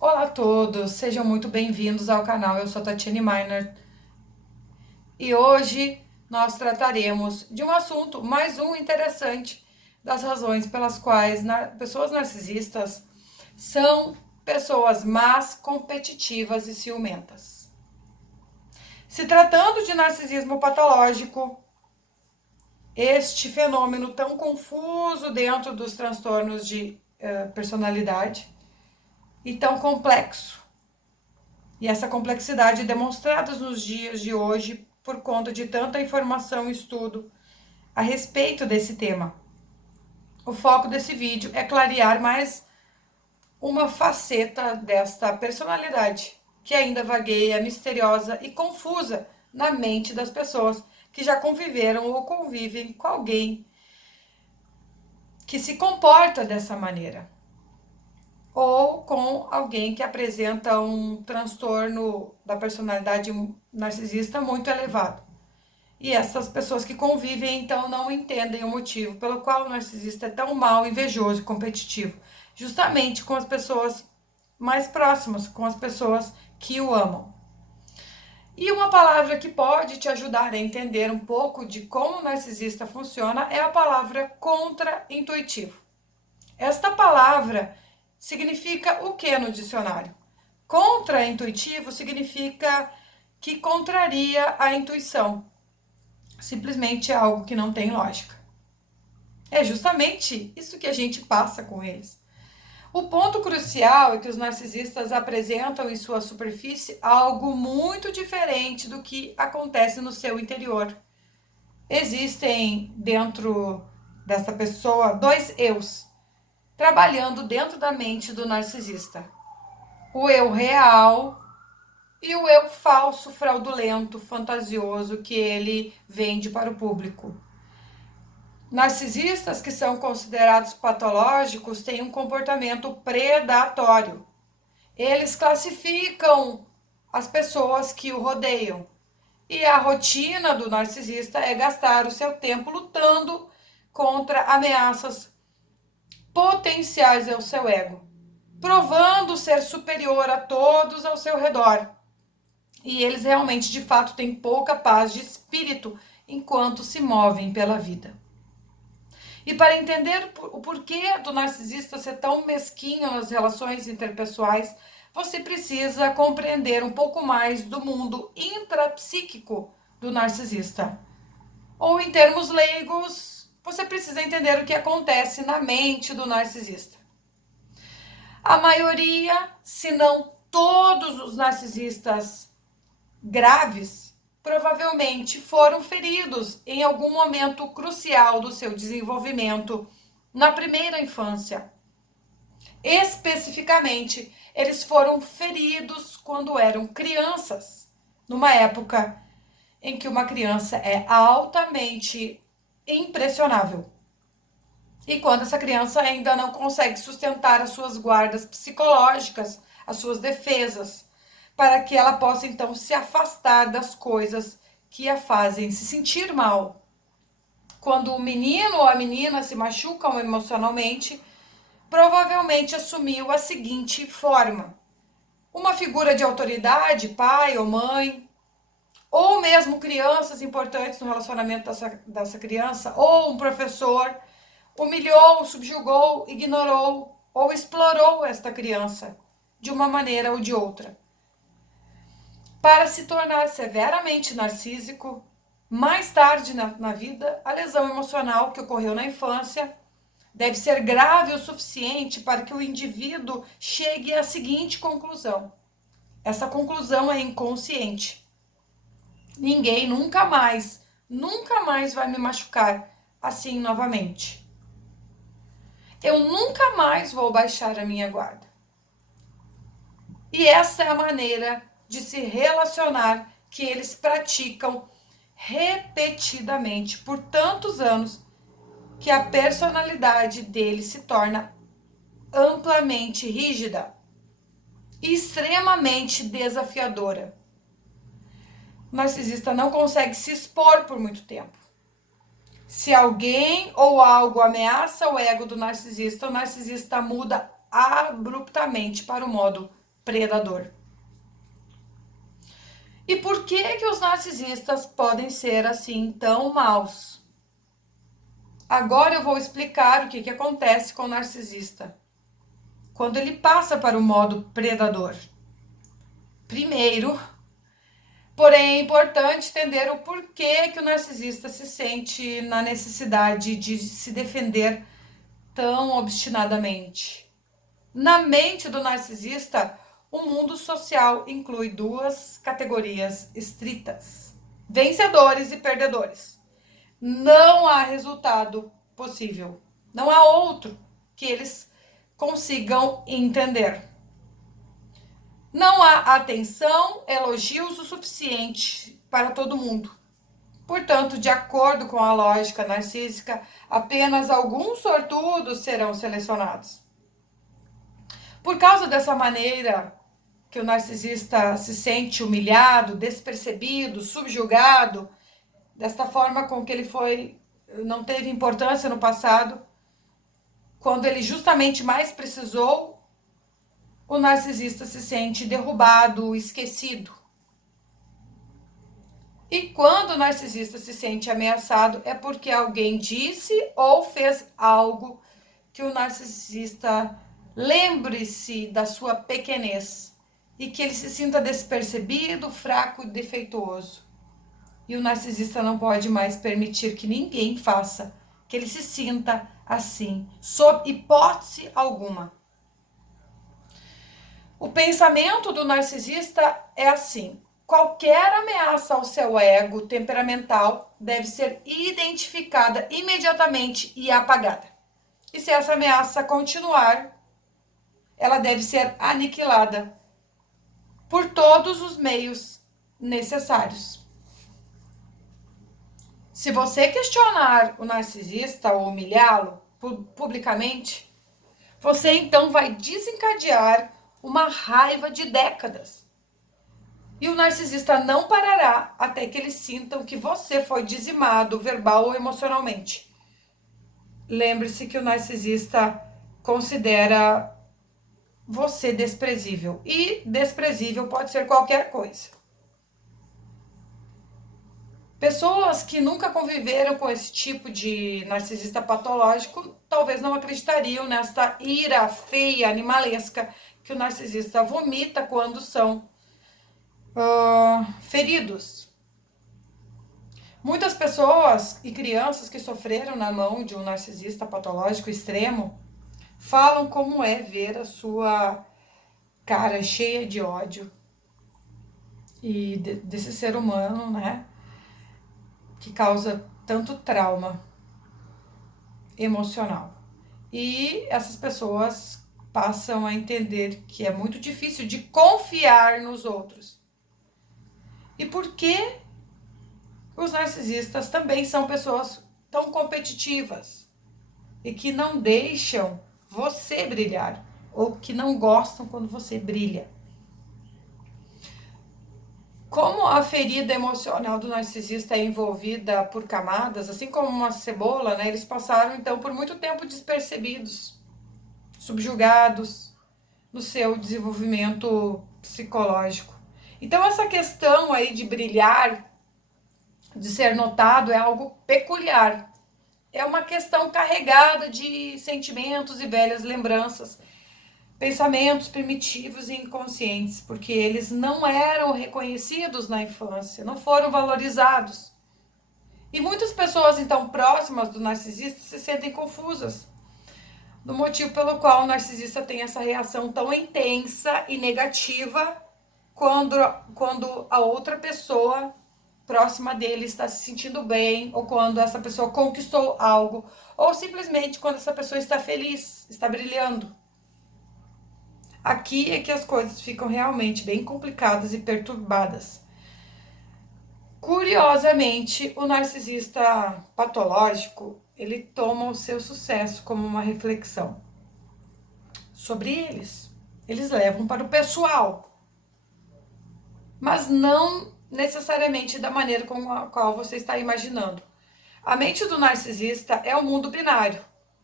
Olá a todos, sejam muito bem-vindos ao canal. Eu sou Tatiane Miner e hoje nós trataremos de um assunto, mais um interessante, das razões pelas quais pessoas narcisistas são pessoas más, competitivas e ciumentas. Se tratando de narcisismo patológico, este fenômeno tão confuso dentro dos transtornos de personalidade e tão complexo. E essa complexidade é demonstrada nos dias de hoje por conta de tanta informação e estudo a respeito desse tema. O foco desse vídeo é clarear mais uma faceta desta personalidade que ainda vagueia misteriosa e confusa na mente das pessoas que já conviveram ou convivem com alguém que se comporta dessa maneira, ou com alguém que apresenta um transtorno da personalidade narcisista muito elevado. E essas pessoas que convivem, então, não entendem o motivo pelo qual o narcisista é tão mal, invejoso e competitivo, justamente com as pessoas mais próximas, com as pessoas que o amam. E uma palavra que pode te ajudar a entender um pouco de como o narcisista funciona é a palavra contra-intuitivo. Esta palavra significa o que no dicionário? Contra-intuitivo significa que contraria a intuição. Simplesmente é algo que não tem lógica. É justamente isso que a gente passa com eles. O ponto crucial é que os narcisistas apresentam em sua superfície algo muito diferente do que acontece no seu interior. Existem dentro dessa pessoa dois eus trabalhando dentro da mente do narcisista. O eu real e o eu falso, fraudulento, fantasioso que ele vende para o público. Narcisistas que são considerados patológicos têm um comportamento predatório. Eles classificam as pessoas que o rodeiam. E a rotina do narcisista é gastar o seu tempo lutando contra ameaças potenciais ao seu ego, provando ser superior a todos ao seu redor. E eles realmente, de fato, têm pouca paz de espírito enquanto se movem pela vida. E para entender o porquê do narcisista ser tão mesquinho nas relações interpessoais, você precisa compreender um pouco mais do mundo intrapsíquico do narcisista. Ou, em termos leigos, você precisa entender o que acontece na mente do narcisista. A maioria, se não todos os narcisistas graves, provavelmente foram feridos em algum momento crucial do seu desenvolvimento na primeira infância. Especificamente, eles foram feridos quando eram crianças, numa época em que uma criança é altamente impressionável. E quando essa criança ainda não consegue sustentar as suas guardas psicológicas, as suas defesas, para que ela possa então se afastar das coisas que a fazem se sentir mal. Quando o menino ou a menina se machucam emocionalmente, provavelmente assumiu a seguinte forma: uma figura de autoridade, pai ou mãe, ou mesmo crianças importantes no relacionamento dessa criança, ou um professor, humilhou, subjugou, ignorou ou explorou esta criança de uma maneira ou de outra. Para se tornar severamente narcísico, mais tarde na vida, a lesão emocional que ocorreu na infância deve ser grave o suficiente para que o indivíduo chegue à seguinte conclusão. Essa conclusão é inconsciente. Ninguém nunca mais vai me machucar assim novamente. Eu nunca mais vou baixar a minha guarda. E essa é a maneira de se relacionar que eles praticam repetidamente por tantos anos que a personalidade deles se torna amplamente rígida e extremamente desafiadora. O narcisista não consegue se expor por muito tempo. Se alguém ou algo ameaça o ego do narcisista, o narcisista muda abruptamente para o modo predador. E por que os narcisistas podem ser assim tão maus? Agora eu vou explicar o que acontece com o narcisista quando ele passa para o modo predador. Primeiro, porém, é importante entender o porquê que o narcisista se sente na necessidade de se defender tão obstinadamente. Na mente do narcisista, o mundo social inclui duas categorias estritas: vencedores e perdedores. Não há resultado possível. Não há outro que eles consigam entender. Não há atenção, elogios o suficiente para todo mundo. Portanto, de acordo com a lógica narcísica, apenas alguns sortudos serão selecionados. Por causa dessa maneira que o narcisista se sente humilhado, despercebido, subjugado, desta forma com que ele não teve importância no passado, quando ele justamente mais precisou, o narcisista se sente derrubado, esquecido. E quando o narcisista se sente ameaçado, é porque alguém disse ou fez algo que o narcisista lembre-se da sua pequenez e que ele se sinta despercebido, fraco e defeituoso. E o narcisista não pode mais permitir que ninguém faça, que ele se sinta assim, sob hipótese alguma. O pensamento do narcisista é assim: qualquer ameaça ao seu ego temperamental deve ser identificada imediatamente e apagada. E se essa ameaça continuar, ela deve ser aniquilada por todos os meios necessários. Se você questionar o narcisista ou humilhá-lo publicamente, você então vai desencadear uma raiva de décadas. E o narcisista não parará até que eles sintam que você foi dizimado verbal ou emocionalmente. Lembre-se que o narcisista considera você desprezível. E desprezível pode ser qualquer coisa. Pessoas que nunca conviveram com esse tipo de narcisista patológico talvez não acreditariam nesta ira feia, animalesca que o narcisista vomita quando são feridos. Muitas pessoas e crianças que sofreram na mão de um narcisista patológico extremo falam como é ver a sua cara cheia de ódio e desse ser humano, né, que causa tanto trauma emocional. E essas pessoas passam a entender que é muito difícil de confiar nos outros. E por que os narcisistas também são pessoas tão competitivas e que não deixam você brilhar, ou que não gostam quando você brilha? Como a ferida emocional do narcisista é envolvida por camadas, assim como uma cebola, né? Eles passaram então por muito tempo despercebidos, subjugados no seu desenvolvimento psicológico. Então essa questão aí de brilhar, de ser notado, é algo peculiar. É uma questão carregada de sentimentos e velhas lembranças, pensamentos primitivos e inconscientes, porque eles não eram reconhecidos na infância, não foram valorizados. E muitas pessoas, então, próximas do narcisista se sentem confusas do motivo pelo qual o narcisista tem essa reação tão intensa e negativa quando a outra pessoa próxima dele está se sentindo bem, ou quando essa pessoa conquistou algo, ou simplesmente quando essa pessoa está feliz, está brilhando. Aqui é que as coisas ficam realmente bem complicadas e perturbadas. Curiosamente, o narcisista patológico, ele toma o seu sucesso como uma reflexão sobre eles. Eles levam para o pessoal, mas não necessariamente da maneira com a qual você está imaginando. A mente do narcisista é um mundo binário.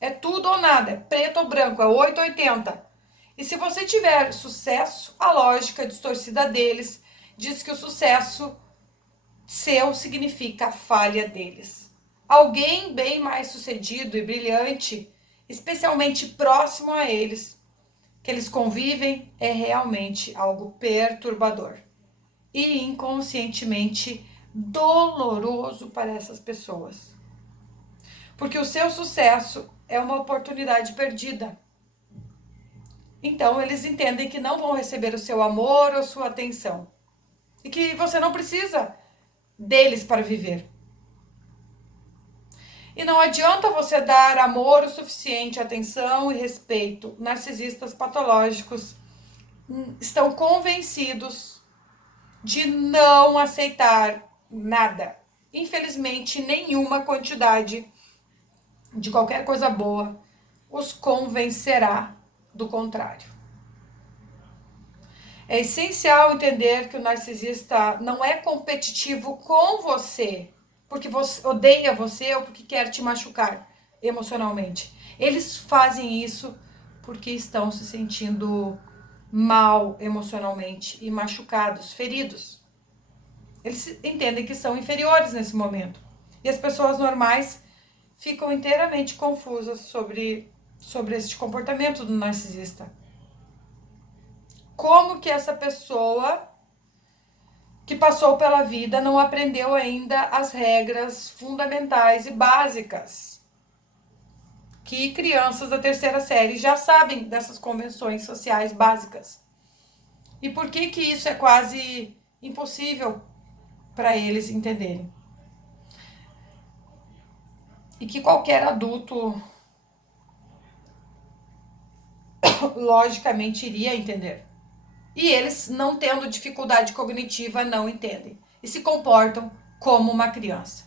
É tudo ou nada, é preto ou branco, é 8 ou 80. E se você tiver sucesso, a lógica distorcida deles diz que o sucesso seu significa a falha deles. Alguém bem mais sucedido e brilhante, especialmente próximo a eles, que eles convivem, é realmente algo perturbador e inconscientemente doloroso para essas pessoas. Porque o seu sucesso é uma oportunidade perdida. Então eles entendem que não vão receber o seu amor ou sua atenção. E que você não precisa deles para viver. E não adianta você dar amor o suficiente, atenção e respeito. Narcisistas patológicos estão convencidos de não aceitar nada. Infelizmente, nenhuma quantidade de qualquer coisa boa os convencerá do contrário. É essencial entender que o narcisista não é competitivo com você, porque você odeia você ou porque quer te machucar emocionalmente. Eles fazem isso porque estão se sentindo mal emocionalmente e machucados, feridos. Eles entendem que são inferiores nesse momento. E as pessoas normais ficam inteiramente confusas sobre este comportamento do narcisista. Como que essa pessoa que passou pela vida não aprendeu ainda as regras fundamentais e básicas que crianças da terceira série já sabem dessas convenções sociais básicas. E por que que isso é quase impossível para eles entenderem? E que qualquer adulto logicamente iria entender. E eles, não tendo dificuldade cognitiva, não entendem e se comportam como uma criança.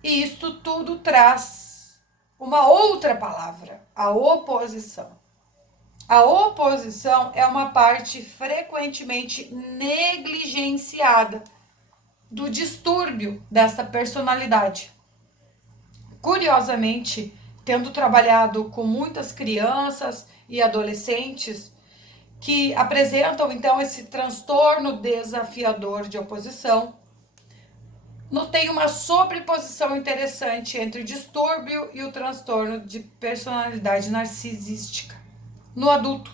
E isto tudo traz uma outra palavra, a oposição. A oposição é uma parte frequentemente negligenciada do distúrbio dessa personalidade. Curiosamente, tendo trabalhado com muitas crianças e adolescentes que apresentam então esse transtorno desafiador de oposição, notei uma sobreposição interessante entre o distúrbio e o transtorno de personalidade narcisística no adulto.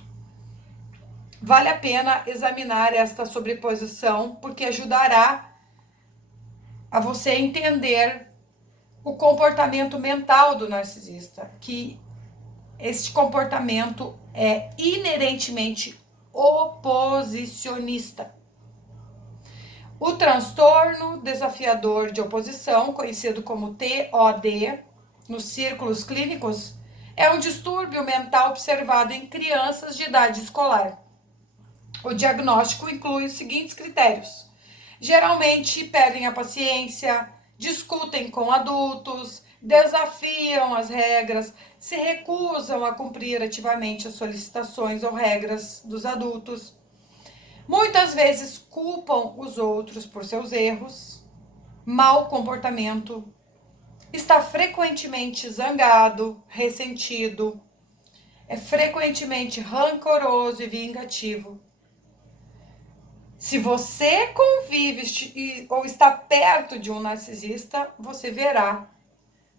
Vale a pena examinar esta sobreposição porque ajudará a você entender o comportamento mental do narcisista, que este comportamento é inerentemente oposicionista. O transtorno desafiador de oposição, conhecido como TOD, nos círculos clínicos, é um distúrbio mental observado em crianças de idade escolar. O diagnóstico inclui os seguintes critérios: geralmente perdem a paciência, discutem com adultos, desafiam as regras, se recusam a cumprir ativamente as solicitações ou regras dos adultos. Muitas vezes culpam os outros por seus erros, mau comportamento, está frequentemente zangado, ressentido, é frequentemente rancoroso e vingativo. Se você convive ou está perto de um narcisista, você verá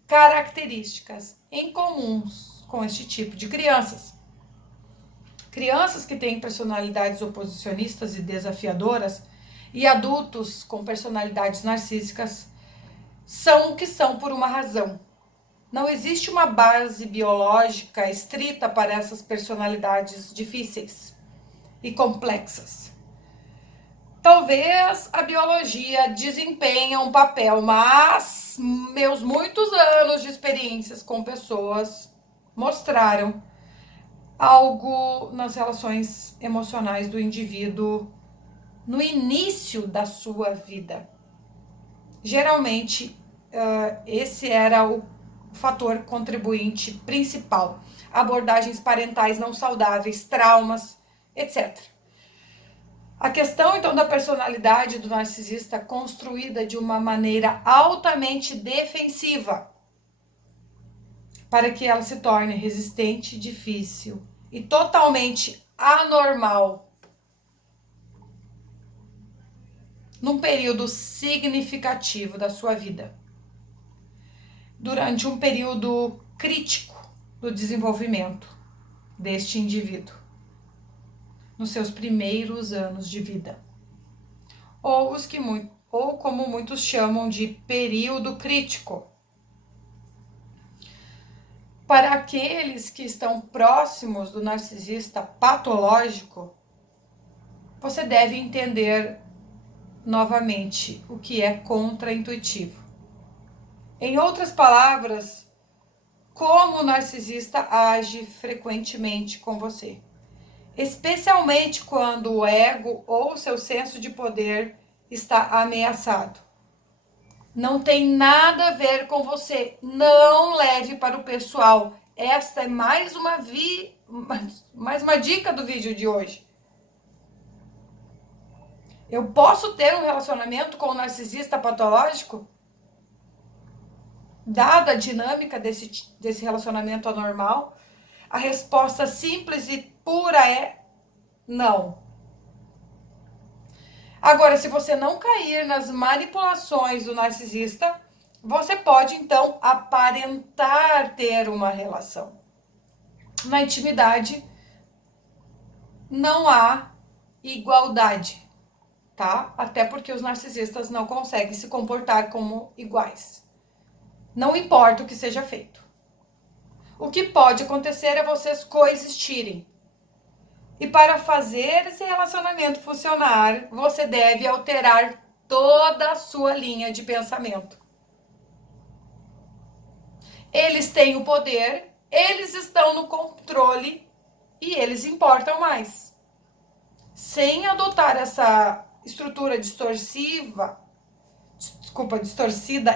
características em comuns com este tipo de crianças. Crianças que têm personalidades oposicionistas e desafiadoras e adultos com personalidades narcísicas são o que são por uma razão. Não existe uma base biológica estrita para essas personalidades difíceis e complexas. Talvez a biologia desempenhe um papel, mas meus muitos anos de experiências com pessoas mostraram algo nas relações emocionais do indivíduo no início da sua vida. Geralmente, esse era o fator contribuinte principal. Abordagens parentais não saudáveis, traumas, etc. A questão, então, da personalidade do narcisista construída de uma maneira altamente defensiva, para que ela se torne resistente, difícil e totalmente anormal num período significativo da sua vida, durante um período crítico do desenvolvimento deste indivíduo, nos seus primeiros anos de vida, ou como muitos chamam de período crítico. Para aqueles que estão próximos do narcisista patológico, você deve entender novamente o que é contraintuitivo. Em outras palavras, como o narcisista age frequentemente com você, especialmente quando o ego ou seu senso de poder está ameaçado. Não tem nada a ver com você. Não leve para o pessoal. Esta é mais uma dica do vídeo de hoje. Eu posso ter um relacionamento com um narcisista patológico? Dada a dinâmica desse relacionamento anormal, a resposta simples e pura é não. Agora, se você não cair nas manipulações do narcisista, você pode então aparentar ter uma relação. Na intimidade, não há igualdade, tá? Até porque os narcisistas não conseguem se comportar como iguais. Não importa o que seja feito. O que pode acontecer é vocês coexistirem. E para fazer esse relacionamento funcionar, você deve alterar toda a sua linha de pensamento. Eles têm o poder, eles estão no controle e eles importam mais. Sem adotar essa estrutura distorcida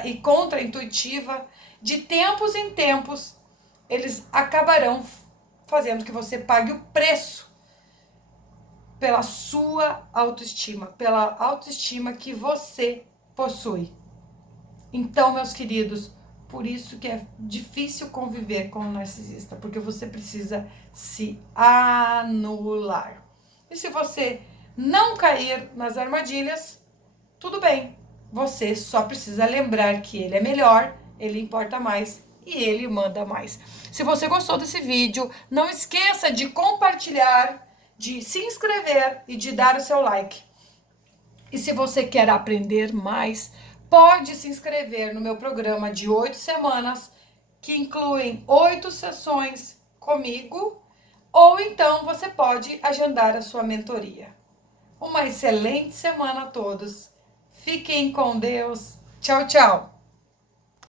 e contraintuitiva, de tempos em tempos, eles acabarão fazendo que você pague o preço pela sua autoestima, pela autoestima que você possui. Então, meus queridos, por isso que é difícil conviver com o narcisista, porque você precisa se anular. E se você não cair nas armadilhas, tudo bem. Você só precisa lembrar que ele é melhor, ele importa mais e ele manda mais. Se você gostou desse vídeo, não esqueça de compartilhar, de se inscrever e de dar o seu like. E se você quer aprender mais, pode se inscrever no meu programa de 8 semanas, que incluem 8 sessões comigo, ou então você pode agendar a sua mentoria. Uma excelente semana a todos. Fiquem com Deus. Tchau, tchau.